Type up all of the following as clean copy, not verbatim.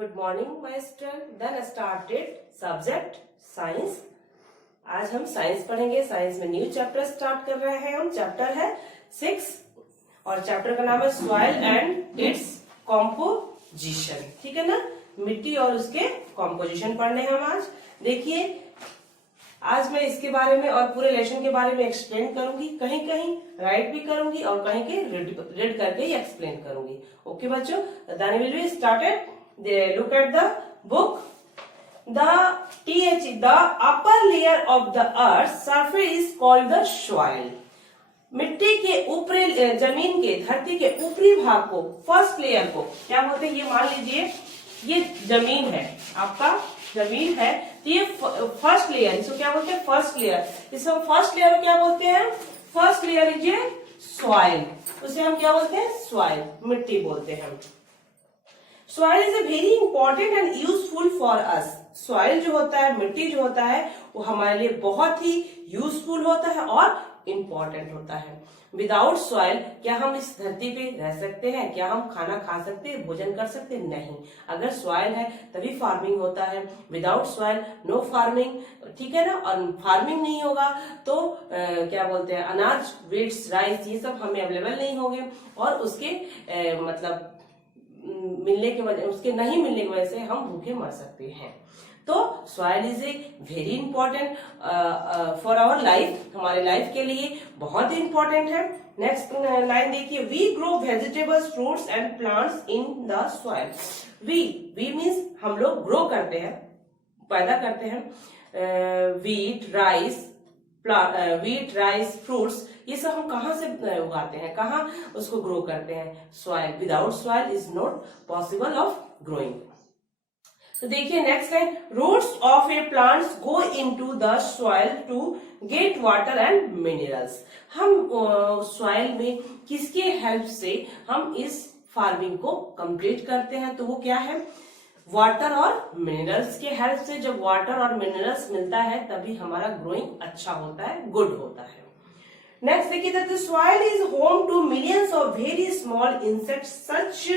Good morning my student. Then started subject science. आज हम science पढ़ेंगे। साइंस में न्यू चैप्टर स्टार्ट कर रहे हैं हम। चैप्टर है 6 और चैप्टर का नाम है सॉइल एंड इट्स कॉम्पोजिशन। ठीक है ना, मिट्टी और उसके कॉम्पोजिशन पढ़ने हम आज। देखिए, आज मैं इसके बारे में और पूरे लेसन के बारे में एक्सप्लेन करूंगी, कहीं कहीं राइट भी करूंगी और कहीं कहीं रीड करके ही एक्सप्लेन करूंगी। ओके बच्चों, then will be started. Look at the book. the upper layer of the earth surface is called the soil। मिट्टी के ऊपरी जमीन के धरती के ऊपरी भाग को, फर्स्ट लेयर को क्या बोलते हैं? ये मान लीजिए ये जमीन है, आपका जमीन है, तो ये फर्स्ट लेयर, इसको क्या बोलते हैं? First layer. इसको फर्स्ट लेयर को क्या बोलते हैं? First layer is a soil. उसे हम क्या बोलते हैं? सॉइल, मिट्टी बोलते हैं हम। Soil is a very important and useful for us. Soil जो होता है, मिट्टी जो होता है, वो हमारे लिए बहुत ही यूजफुल होता है और इम्पोर्टेंट होता है। विदाउट सॉइल क्या हम इस धरती पे रह सकते हैं? क्या हम खाना खा सकते हैं, भोजन कर सकते हैं? नहीं। अगर सॉइल है तभी फार्मिंग होता है। Without soil no farming. ठीक है ना, और फार्मिंग नहीं होगा तो क्या बोलते हैं, अनाज, व्हीट्स, राइस, ये सब हमें अवेलेबल नहीं होंगे और उसके मतलब मिलने की वजह, उसके नहीं मिलने की वजह से हम भूखे मर सकते हैं। तो soil is a very important for our life, हमारे लाइफ के लिए बहुत ही इंपॉर्टेंट है। नेक्स्ट लाइन देखिए, we grow vegetables, fruits and plants in the soil. We means हम लोग ग्रो करते हैं, पैदा करते हैं। वीट, राइस, फ्रूट्स, ये सब हम कहाँ से उगाते हैं, कहाँ उसको ग्रो करते हैं? Soil. Without soil is not possible of growing. तो देखिए next line, roots of a plants go into the soil to get water and minerals. हम सॉइल में किसके हेल्प से हम इस फार्मिंग को कंप्लीट करते हैं? तो वो क्या है? वाटर और मिनरल्स के हेल्प से। जब वाटर और मिनरल्स मिलता है तभी हमारा ग्रोइंग अच्छा होता है, गुड होता है। नेक्स्ट देखिए, that the soil is home to millions of very small insects such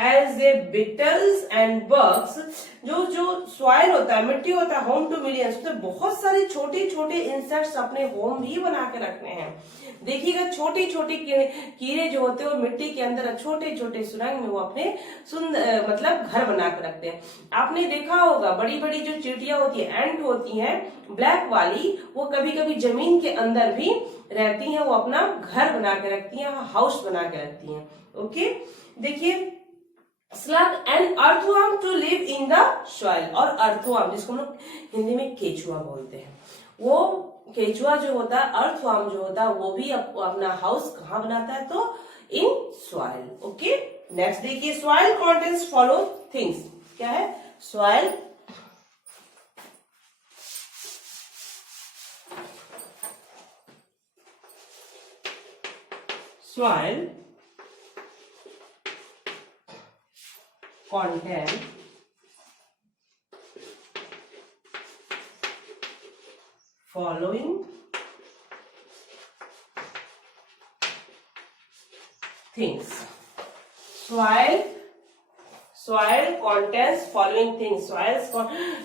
as a beetles and bugs. जो सॉइल होता है, मिट्टी होता है, होम टू मिलियंस, तो बहुत सारे छोटे छोटे इंसेक्ट्स अपने होम भी बना के रखते हैं। देखिएगा, छोटे छोटे कीड़े जो होते हैं वो मिट्टी के अंदर छोटे छोटे सुरंग में वो अपने सुंदर मतलब घर बना के रखते हैं। आपने देखा होगा बड़ी बड़ी जो चींटियां होती है, एंट होती है ब्लैक वाली, वो कभी कभी जमीन के अंदर भी रहती हैं, वो अपना घर बना के रखती हैं, हाउस बना के रखती हैं। ओके, देखिए, slug and earthworm to live in the soil. और अर्थवर्म, जिसको हम लोग हिंदी में केचुआ बोलते हैं, वो केचुआ जो होता है, अर्थवर्म जो होता है, वो भी अपना हाउस कहाँ बनाता है? तो इन सॉइल। ओके, नेक्स्ट देखिए, सॉइल कंटेंट्स फॉलो थिंग्स। क्या है? Soil contain following things। soil contains following things। Soils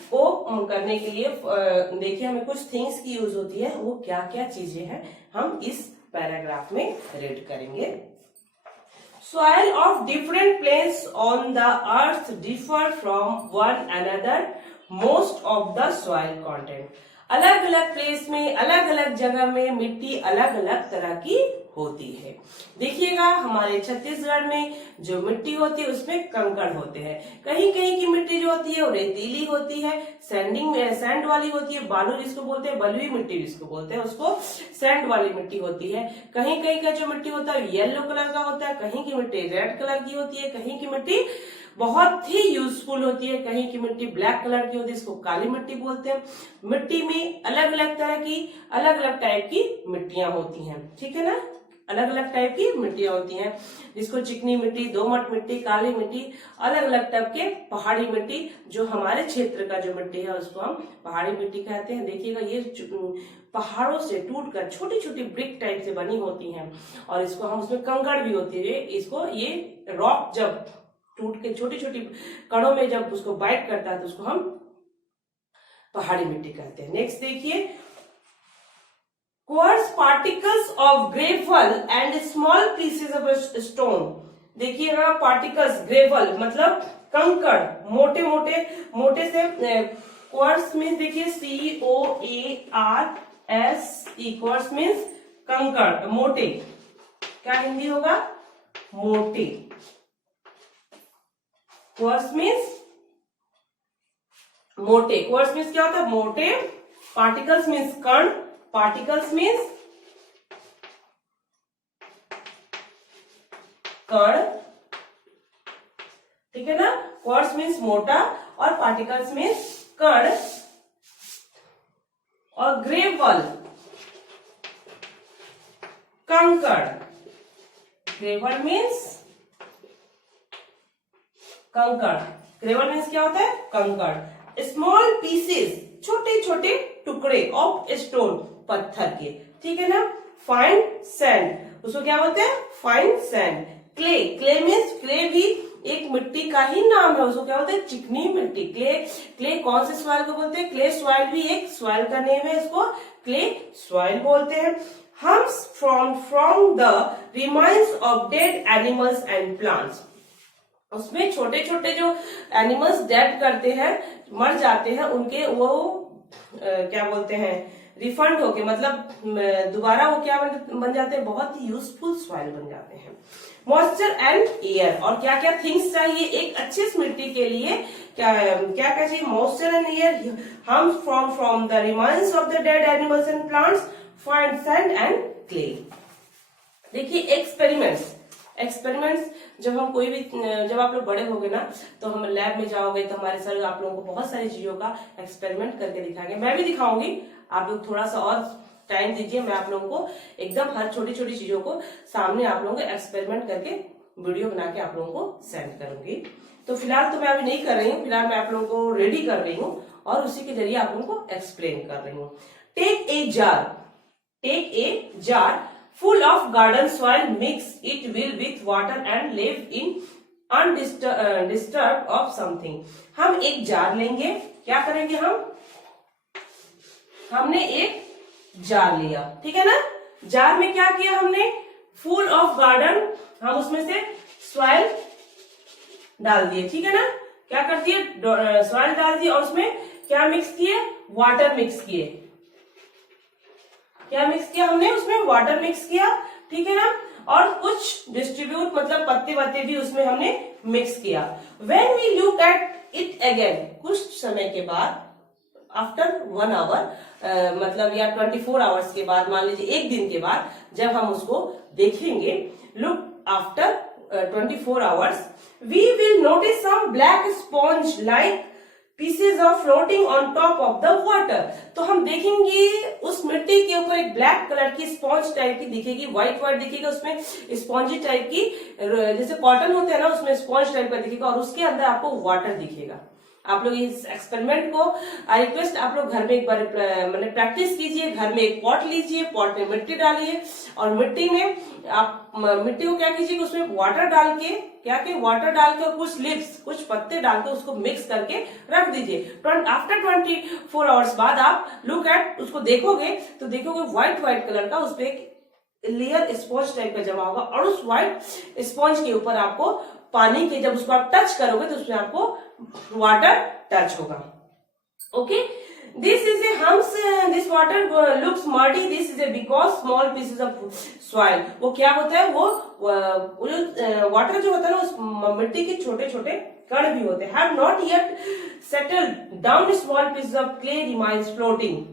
को करने के लिए देखिए हमें कुछ थिंग्स की यूज होती है। वो क्या क्या चीजें हैं हम इस पैराग्राफ में रीड करेंगे। Soil of different places on the earth differ from one another। Most of the soil content। अलग अलग प्लेस में, अलग अलग जगह में मिट्टी अलग अलग तरह की होती है। देखिएगा, हमारे छत्तीसगढ़ में जो मिट्टी होती है उसमें कंकड़ होते हैं। कहीं कहीं की मिट्टी जो होती है वो रेतीली होती है, सैंड वाली होती है, बालू जिसको बोलते हैं, बलुई मिट्टी जिसको बोलते हैं, उसको सैंड वाली मिट्टी होती है। कहीं कहीं का जो मिट्टी होता है येलो कलर का होता है, कहीं की मिट्टी रेड कलर की होती है, कहीं की मिट्टी बहुत ही यूजफुल होती है, कहीं की मिट्टी ब्लैक कलर की होती है, इसको काली मिट्टी बोलते हैं। मिट्टी में अलग अलग तरह की, अलग अलग टाइप की मिट्टियां होती हैं। ठीक है ना, अलग अलग टाइप की मिट्टियां होती हैं, जिसको चिकनी मिट्टी, दोमट मिट्टी, काली मिट्टी, अलग अलग टाइप के पहाड़ी मिट्टी, जो हमारे क्षेत्र का जो मिट्टी है उसको हम पहाड़ी मिट्टी कहते हैं। देखिएगा, ये पहाड़ों से टूटकर छोटी छोटी ब्रिक टाइप से बनी होती हैं और इसको हम, उसमें कंकड़ भी होती है, इसको ये रॉक जब टूट के छोटी छोटी कणों में जब उसको बाइट करता है तो उसको हम पहाड़ी मिट्टी कहते हैं। नेक्स्ट देखिए, quartz particles of gravel and small pieces of stone. देखिएगा पार्टिकल्स, ग्रेवल मतलब कंकड़, मोटे मोटे मोटे से, क्वार्ट्ज मीन्स देखिए COARTS, क्वार्ट्ज मीन्स कंकड़, मोटे, क्या हिंदी होगा, मोटे। क्वार्ट्ज मीन्स मोटे, क्वार्ट्ज मीन्स क्या होता है, मोटे। पार्टिकल्स मीन्स कण, पार्टिकल्स मीन्स कण, ठीक है ना। क्वार्ट्ज मीन्स मोटा और पार्टिकल्स मीन्स कण। और ग्रेवल कंकड़, ग्रेवल मीन्स कंकड़, ग्रेवल मीन्स क्या होता है, कंकड़। स्मॉल पीसेस, छोटे छोटे टुकड़े ऑफ स्टोन, पत्थर के, ठीक है ना। फाइन सैंड, उसको क्या बोलते हैं, fine sand. Clay, clay means, clay भी एक मिट्टी का ही नाम है, उसको क्या बोलते हैं, चिकनी मिट्टी। क्ले, क्ले कौन से सॉइल को बोलते हैं, क्ले सॉइल भी एक सॉइल का नेम है, इसको क्ले सॉइल बोलते हैं। Humus from the remains of dead animals and plants, उसमें छोटे छोटे जो एनिमल्स डेड करते हैं, मर जाते हैं, उनके वो क्या बोलते हैं, रिफंड होके, मतलब दोबारा वो क्या बन जाते हैं, बहुत ही यूजफुल सॉइल बन जाते हैं। मॉइस्चर एंड एयर, और क्या क्या थिंग्स चाहिए एक अच्छी मिट्टी के लिए, क्या क्या क्या चाहिए, moisture and air. Humus from the remains of the dead animals and plants, find sand and clay. देखिए एक्सपेरिमेंट्स, एक्सपेरिमेंट्स जब हम कोई भी, जब आप लोग बड़े होंगे ना तो हम लैब में जाओगे तो हमारे सर आप लोगों को बहुत सारी चीजों का एक्सपेरिमेंट करके दिखाएंगे, मैं भी दिखाऊंगी। आप लोग थोड़ा सा और टाइम दीजिए, मैं आप लोगों को एकदम हर छोटी छोटी चीजों को सामने आप लोगों को एक्सपेरिमेंट करके वीडियो बना के आप लोगों को सेंड करूंगी। तो फिलहाल तो मैं अभी नहीं कर रही हूँ, फिलहाल मैं आप लोगों को रेडी कर रही हूँ और उसी के जरिए आप लोगों को एक्सप्लेन कर रही हूँ। Take a jar, take a jar full of garden soil, mix it well with water and live in undisturbed of something। हम एक जार लेंगे, क्या करेंगे हमने एक जार लिया, ठीक है ना। जार में क्या किया हमने, फुल ऑफ गार्डन, हम उसमें से सॉइल डाल दिए, ठीक है ना। क्या कर दिए, सॉइल डाल दिए और उसमें क्या मिक्स किए, वाटर मिक्स किए। क्या मिक्स किया हमने, उसमें वाटर मिक्स किया, ठीक है ना। और कुछ डिस्ट्रीब्यूट मतलब पत्ते वत्ते भी उसमें हमने मिक्स किया। When we look at it again, कुछ समय के बाद, आफ्टर 1 आवर, मतलब या 24 आवर्स के बाद, मान लीजिए एक दिन के बाद जब हम उसको देखेंगे, look after 24 hours, we will notice some black sponge like pieces of floating on top of the water. तो हम देखेंगे उस मिट्टी के ऊपर एक ब्लैक कलर की स्पॉन्ज टाइप की दिखेगी, व्हाइट व्हाइट दिखेगा, उसमें स्पॉन्जी टाइप की, जैसे कॉटन होते हैं ना उसमें स्पॉन्ज टाइप का दिखेगा, और उसके अंदर आपको वाटर दिखेगा। आप लोग इस एक्सपेरिमेंट को, आई रिक्वेस्ट आप लोग घर में एक बार मतलब प्रैक्टिस कीजिए। घर में एक पॉट लीजिए, पॉट में मिट्टी डालिए और मिट्टी में आप मिट्टी को क्या कीजिए, उसमें वाटर डाल के, क्या कि वाटर डाल के और कुछ लीव्स, कुछ पत्ते डाल के उसको मिक्स करके रख दीजिए। आफ्टर 24 आवर्स बाद आप लुक एट, उसको देखोगे तो देखोगे व्हाइट व्हाइट कलर का उस पर एक लेयर स्पॉन्ज टाइप का जमा होगा, और उस व्हाइट स्पॉन्ज के ऊपर आपको पानी के, जब उसको आप टच करोगे तो उसमें आपको वाटर टच होगा। Okay, this is a hums, this water looks Mardi, this is a because small pieces of soil. वो क्या होता है, वो वाटर जो होता है ना, उस मिट्टी के छोटे छोटे कण भी होते हैं। Have not yet settled down, small pieces of clay remains floating.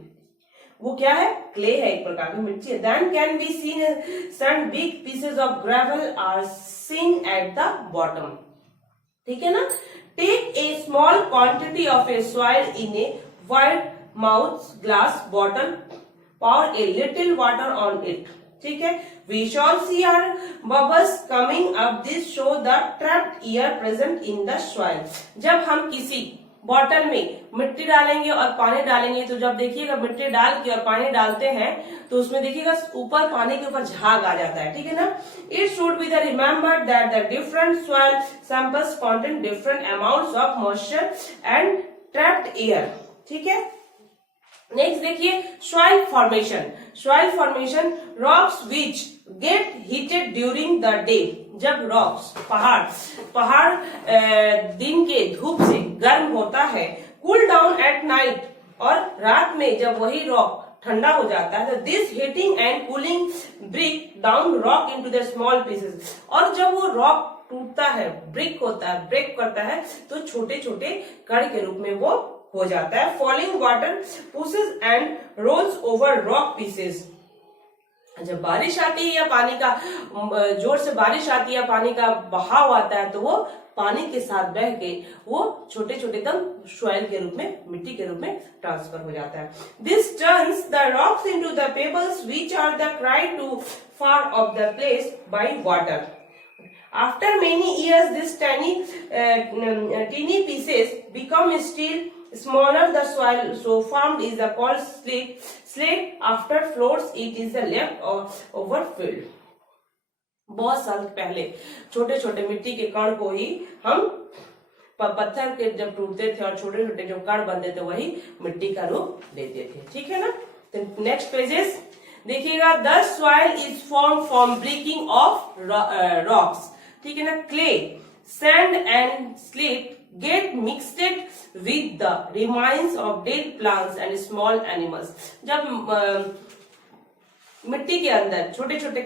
वो क्या है, क्ले है, एक प्रकार की मिट्टी है। Then can be seen some big pieces of gravel are seen at the bottom, ठीक है ना। Take a small quantity of a soil in a wide mouth glass bottle, pour a little water on it, ठीक है। We shall see our bubbles coming up, this show the trapped air present in the soil। जब हम किसी bottle में मिट्टी डालेंगे और पानी डालेंगे, तो जब देखिएगा मिट्टी डाल के और पानी डालते हैं तो उसमें देखिएगा ऊपर पानी के ऊपर झाग आ जाता है, ठीक है ना। It should be the remembered that the different soil samples contain different amounts of moisture and trapped air, ठीक है। नेक्स्ट देखिए soil formation. Soil formation, rocks which get heated during the day, जब रॉक्स पहाड़ दिन के धूप से गर्म होता है, कूल डाउन एट नाइट, और रात में जब वही रॉक ठंडा हो जाता है, तो this heating and cooling break down rock into the small pieces, और जब वो रॉक टूटता है, ब्रेक करता है, तो छोटे छोटे कण के रूप में वो हो जाता है। Falling water pushes and rolls over rock pieces, जब बारिश आती है या पानी का जोर से बारिश आती है या पानी का बहाव आता है, तो वो पानी के साथ बह के वो छोटे छोटे एकदम सॉइल के रूप में, मिट्टी के रूप में ट्रांसफर हो जाता है। This turns the rocks into the pebbles which are the carried to far off the place by water. After many years, this teeny pieces become still smaller. The soil so formed is called slate. Slate after floats, it is left over field. बहुत साल पहले छोटे छोटे मिट्टी के कण को ही हम पत्थर के जब टूटते थे और छोटे छोटे जो कण बनते थे वही मिट्टी का रूप लेते थे, ठीक है ना। तो नेक्स्ट पेजेस देखिएगा, the soil is form from breaking of rocks, ठीक है ना। Clay, sand and slate get mixed with the remains of dead plants and small animals, जब मिट्टी के अंदर छोटे छोटे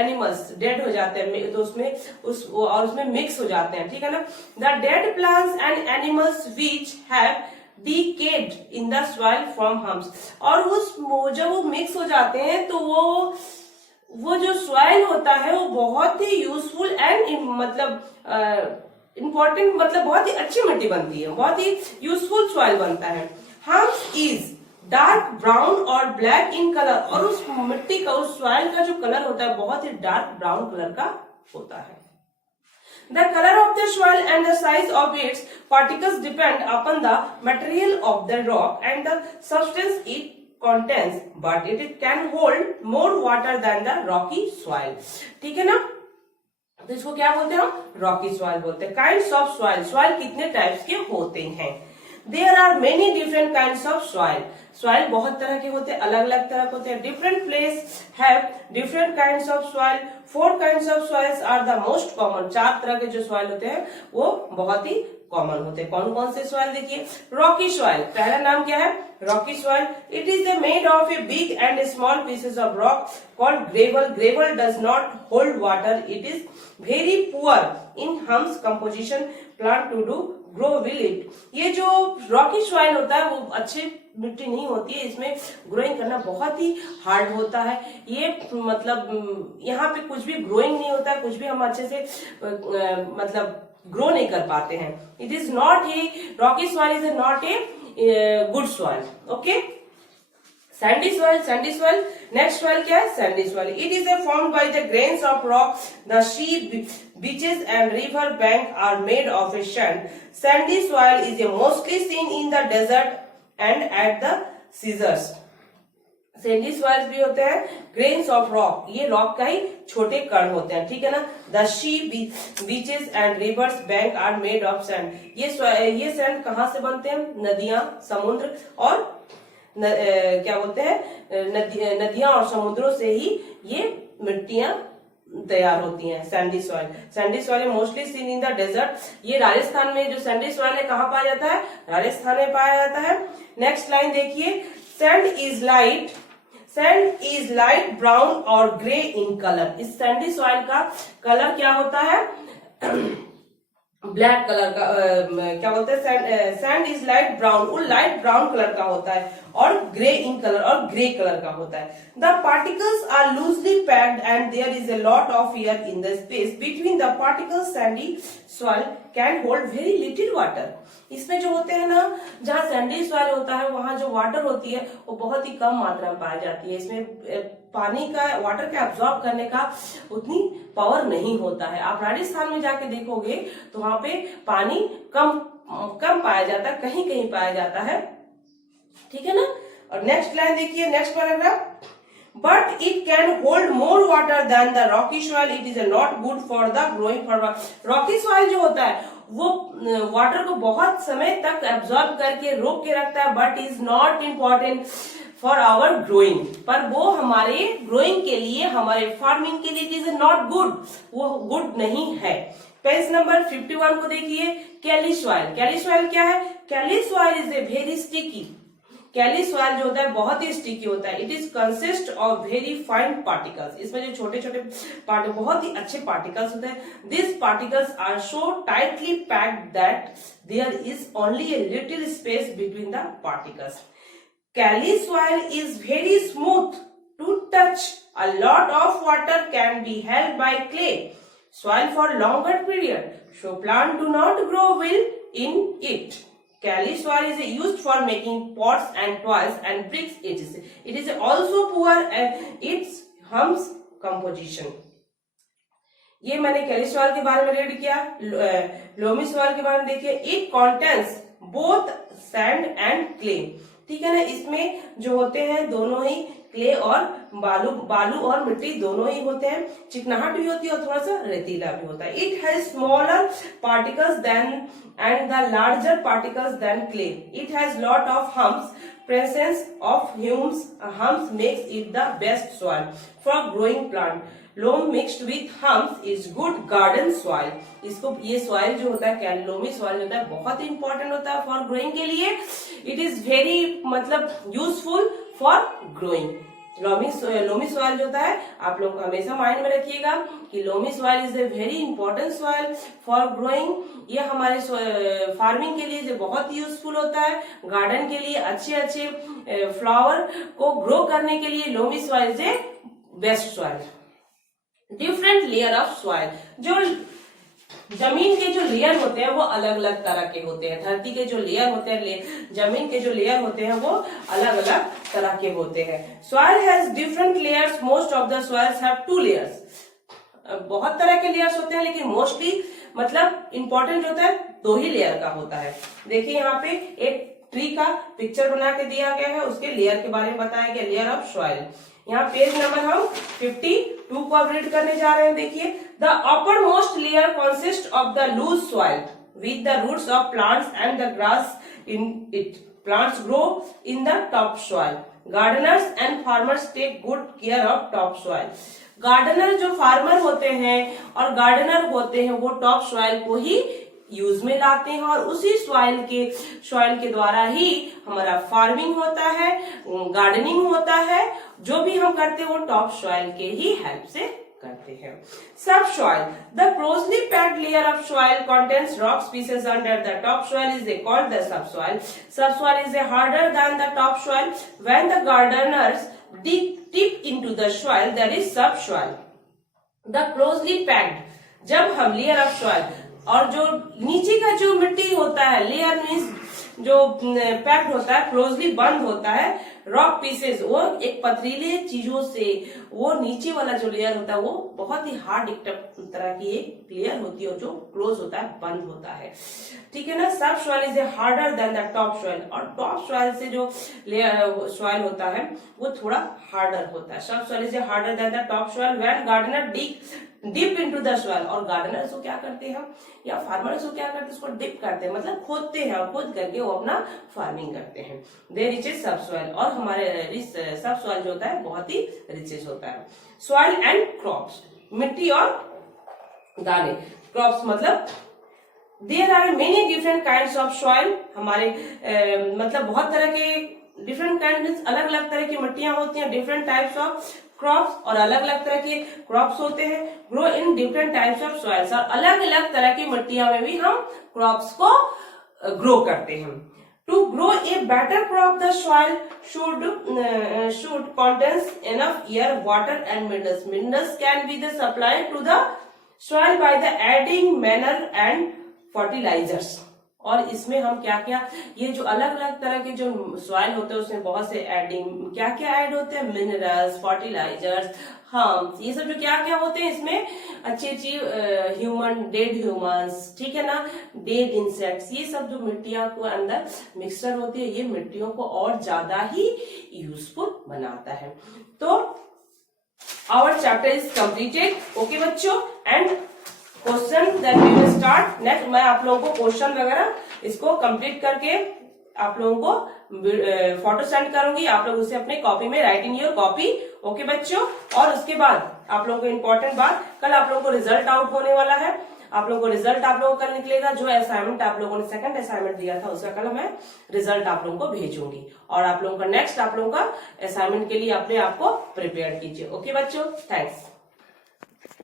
एनिमल्स डेड हो जाते हैं तो उसमें मिक्स हो जाते हैं, ठीक है ना। The dead plants and animals which have decayed in the soil from humps, और जब वो मिक्स हो जाते हैं तो वो जो सॉइल होता है वो बहुत ही यूजफुल एंड इम्पोर्टेंट, मतलब बहुत ही अच्छी मिट्टी बनती है, बहुत ही यूजफुल सॉइल बनता है। हम्प्स इज डार्क ब्राउन और ब्लैक इन कलर, और उस मिट्टी का, उस सॉइल का जो कलर होता है बहुत ही डार्क ब्राउन कलर का होता है। The color of the soil and the size of its particles depend upon the material of the rock and the substance it contains, but it can hold more water than the rocky soil, ठीक है ना। तो इसको क्या बोलते हैं हम, Rocky soil बोलते हैं। काइंड्स ऑफ सॉइल, सॉइल कितने टाइप्स के होते हैं। There are many different kinds of soil. Soil बहुत तरह के होते हैं, अलग अलग तरह के होते हैं। Different places have different kinds of soil. 4 kinds of soils are the most common. 4 तरह के जो soil होते हैं वो बहुत ही कॉमन होते हैं। कौन कौन से soil देखिए, रॉकी soil, पहला नाम क्या है, Rocky soil. It is made of a big and small pieces of rock called gravel. Gravel does not hold water. It is very poor in humus composition. Plant to do grow will it. ये जो Rocky soil होता है वो अच्छी मिट्टी नहीं होती है, इसमें ग्रोइंग करना बहुत ही हार्ड होता है। ये मतलब यहाँ पे कुछ भी ग्रोइंग नहीं होता है, कुछ भी हम अच्छे से मतलब ग्रो नहीं कर पाते हैं। It is not a, rocky soil is not a good soil, okay. Sandy soil, sandy soil, next soil क्या है, sandy soil. It is formed by the grains of rock, the sea beaches and river bank are made of a sand. Sandy soil is mostly seen in the desert and at the seashores. Sandy soils भी होते हैं, grains of rock, ये rock का ही छोटे कण होते हैं, ठीक है ना। The sea beaches and rivers bank are made of sand, ये सैंड कहाँ से बनते हैं, नदियां, समुद्र और क्या बोलते हैं, नदियां और समुद्रों से ही ये मिट्टियां तैयार होती हैं। Sandy soil, sandy soil mostly seen in the desert, ये राजस्थान में जो सैंडी सॉइल है कहाँ पाया जाता है, राजस्थान में पाया जाता है। नेक्स्ट लाइन देखिए, सैंड इज लाइट ब्राउन और ग्रे इन कलर। इस सैंडी सॉइल का कलर क्या होता है, ब्लैक कलर का, क्या बोलते हैं, सैंड इज लाइट ब्राउन, वो लाइट ब्राउन कलर का होता है, और ग्रे इन कलर, और ग्रे कलर का होता है। The particles are loosely packed and there is a lot of air in the space between the particles. Sandy soil can hold very little water. इसमें जो होते हैं ना, जहाँ सैंडी सॉइल होता है वहां जो वाटर होती है वो बहुत ही कम मात्रा में पाई जाती है। इसमें पानी का, वाटर का एब्जॉर्ब करने का उतनी पावर नहीं होता है। आप राजस्थान में जाके देखोगे तो वहां पे पानी कम कम पाया जाता है, कहीं कहीं पाया जाता है, ठीक है ना। और नेक्स्ट लाइन देखिए, next paragraph, but it can hold more water than the rocky soil, it is not good for the growing for. Rocky soil जो होता है वो वाटर को बहुत समय तक एब्जॉर्ब करके रोक के रखता है, but is not important for our growing, पर वो हमारे ग्रोइंग के लिए, हमारे फार्मिंग के लिए इट इज नॉट गुड, वो गुड नहीं है। पेज नंबर 51 को देखिए, कैली सॉइल। कैली सॉइल क्या है? Clayey soil is a very sticky. Clayey soil जो होता है बहुत ही स्टिकी होता है। It is consist of very fine particles, इसमें जो छोटे छोटे बहुत ही अच्छे पार्टिकल्स होते हैं। This particles are so tightly packed that there is only a little space between the particles. Clay soil is very smooth to touch. A lot of water can be held by clay soil for longer period, so plants do not grow well in it. Clay soil is used for making pots and toys and bricks. It is also poor at its hums composition. ये मैंने कैली soil के बारे में read किया। Loamy soil के बारे में देखिए, it contains both sand and clay, ठीक है ना। इसमें जो होते हैं दोनों ही क्ले और बालू और मिट्टी दोनों ही होते हैं, चिकनाहट भी होती है और थोड़ा सा रेतीला भी होता है। It has smaller particles than and the larger particles than clay. It has lot of humus, presence of humus makes it the best soil for growing plant. Loam mixed with humus is good garden soil. इसको ये soil जो होता है, loamy soil होता है, बहुत ही important होता है फॉर ग्रोइंग के लिए। इट इज वेरी मतलब useful for growing. Loamy soil जो होता है, आप लोग हमेशा माइंड में रखिएगा कि loamy soil is a very important soil for growing. ये हमारे फार्मिंग के लिए जो बहुत ही यूजफुल होता है, गार्डन के लिए, अच्छे अच्छे फ्लावर को ग्रो करने के लिए loamy soil is A best soil. Different layer of soil, जो जमीन के जो लेयर होते हैं वो अलग अलग तरह के होते हैं। धरती के जो लेयर होते हैं, जमीन के जो लेयर होते हैं वो अलग अलग तरह के होते हैं। Soil has different layers, most of the soils have 2 layers. बहुत तरह के लेयर्स होते हैं, लेकिन मोस्टली मतलब इंपॉर्टेंट होता है 2 ही लेयर का होता है। देखिए यहाँ पे एक ट्री का पिक्चर बना के दिया गया है, उसके लेयर के बारे में बताया गया, लेयर ऑफ सॉइल। यहाँ पेज नंबर हम 52 को अब रीड करने जा रहे हैं। देखिए, the upper most layer consist of the loose soil with the roots of plants and the grass in it. Plants grow in the top soil. Gardeners and farmers take good care of top soil. Gardener जो farmer होते हैं और gardener होते हैं वो top soil को ही use में लाते हैं, और उसी सॉइल के द्वारा ही हमारा फार्मिंग होता है, गार्डनिंग होता है। जो भी हम करते हैं वो टॉप सॉइल के ही हेल्प से करते हैं। सब soil, the closely packed layer of soil contains rock pieces under the top soil is called the subsoil. Subsoil is harder than the top soil. When the gardeners dig deep into the soil, there is subsoil. The closely packed, जब हम layer of soil और जो नीचे का जो मिट्टी होता है, लेयर मीन्स जो पैक्ड होता है, क्लोजली बंद होता है, रॉक पीसेस, वो एक पथरीले चीजों से, वो नीचे वाला जो लेयर होता है वो बहुत ही हार्ड एक तरह की एक लेयर होती है जो क्लोज होता है, बंद होता है, ठीक है ना। सब soil is harder than the top soil, और टॉप सॉइल से जो लेयर सॉइल होता है वो थोड़ा हार्डर होता है। Subsoil is harder than the top soil when gardener dip into the soil. और गार्डनर्स को क्या करते हैं हम, या फार्मर्स को क्या करते हैं, उसको डिप करते हैं, मतलब खोदते हैं, और खोद करके वो अपना फार्मिंग करते हैं। दे रिचेस सब सॉइल, और हमारे सब सॉइल जो होता है बहुत ही रिचेस होता है। सॉइल एंड क्रॉप्स, मिट्टी और दाने। क्रॉप्स मतलब there are many different kinds of soil. हमारे मतलब बहुत तरह के डिफरेंट काइंड मीन्स अलग अलग तरह की मिट्टियां होती हैं। डिफरेंट टाइप्स ऑफ क्रॉप्स, और अलग अलग तरह के क्रॉप्स होते हैं। Grow in different types of soils, और अलग अलग तरह की मिट्टियां में भी हम क्रॉप्स को ग्रो करते हैं। To grow a better crop the soil should contains enough air, water and minerals. Minerals can be the supplied to the soil by the adding manure and fertilizers. और इसमें हम क्या क्या, ये जो अलग अलग तरह के जो सॉइल होते हैं उसमें बहुत से एडिंग क्या क्या ऐड होते हैं, मिनरल्स, फर्टिलाइजर्स, हार्म्स, ये सब जो क्या क्या होते हैं इसमें, अच्छी अच्छी ह्यूमन, डेड ह्यूमंस, ठीक है ना, डेड इंसेक्ट्स, ये सब जो मिट्टियां को अंदर मिक्सचर होती है, ये मिट्टियों को और ज्यादा ही यूजफुल बनाता है। तो our chapter is completed, okay बच्चों, and question that we will start next. मैं आप लोगों को क्वेश्चन वगैरह इसको कंप्लीट करके आप लोगों को फोटो सेंड करूंगी, आप लोग उसे अपने कॉपी में right in your copy, okay बच्चों। और उसके बाद आप लोगों को इम्पोर्टेंट बात, कल आप लोगों को रिजल्ट आउट होने वाला है, आप लोगों को रिजल्ट आप लोगों को कल निकलेगा। जो असाइनमेंट आप लोगों ने सेकंड असाइनमेंट दिया था उसका कल मैं रिजल्ट आप लोगों को भेजूंगी, और आप लोगों का नेक्स्ट आप लोगों का असाइनमेंट के लिए अपने आप को प्रिपेयर कीजिए, ओके बच्चों, थैंक्स।